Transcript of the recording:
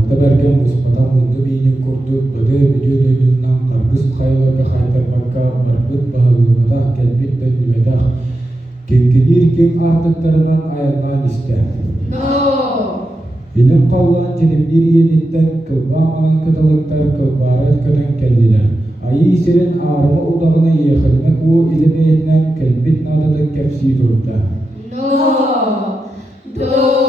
Ahıtta bergen buspata mundu beyni kurdu, bıdı video duydundan kargız kayalarga kaytarmakka barbıt bahılımada kelbit döndüveda. Kenkinir ken ahtıklarından ayarlan iste. No. Ilim kallan jenip bir yenitten kılbağmalan kıtalıktar kılbarat könen keldiler. Ayı isirin ağrıma udağına yekilmek o ilim eğinden kelbit nadadık kepsi durda. No. Do.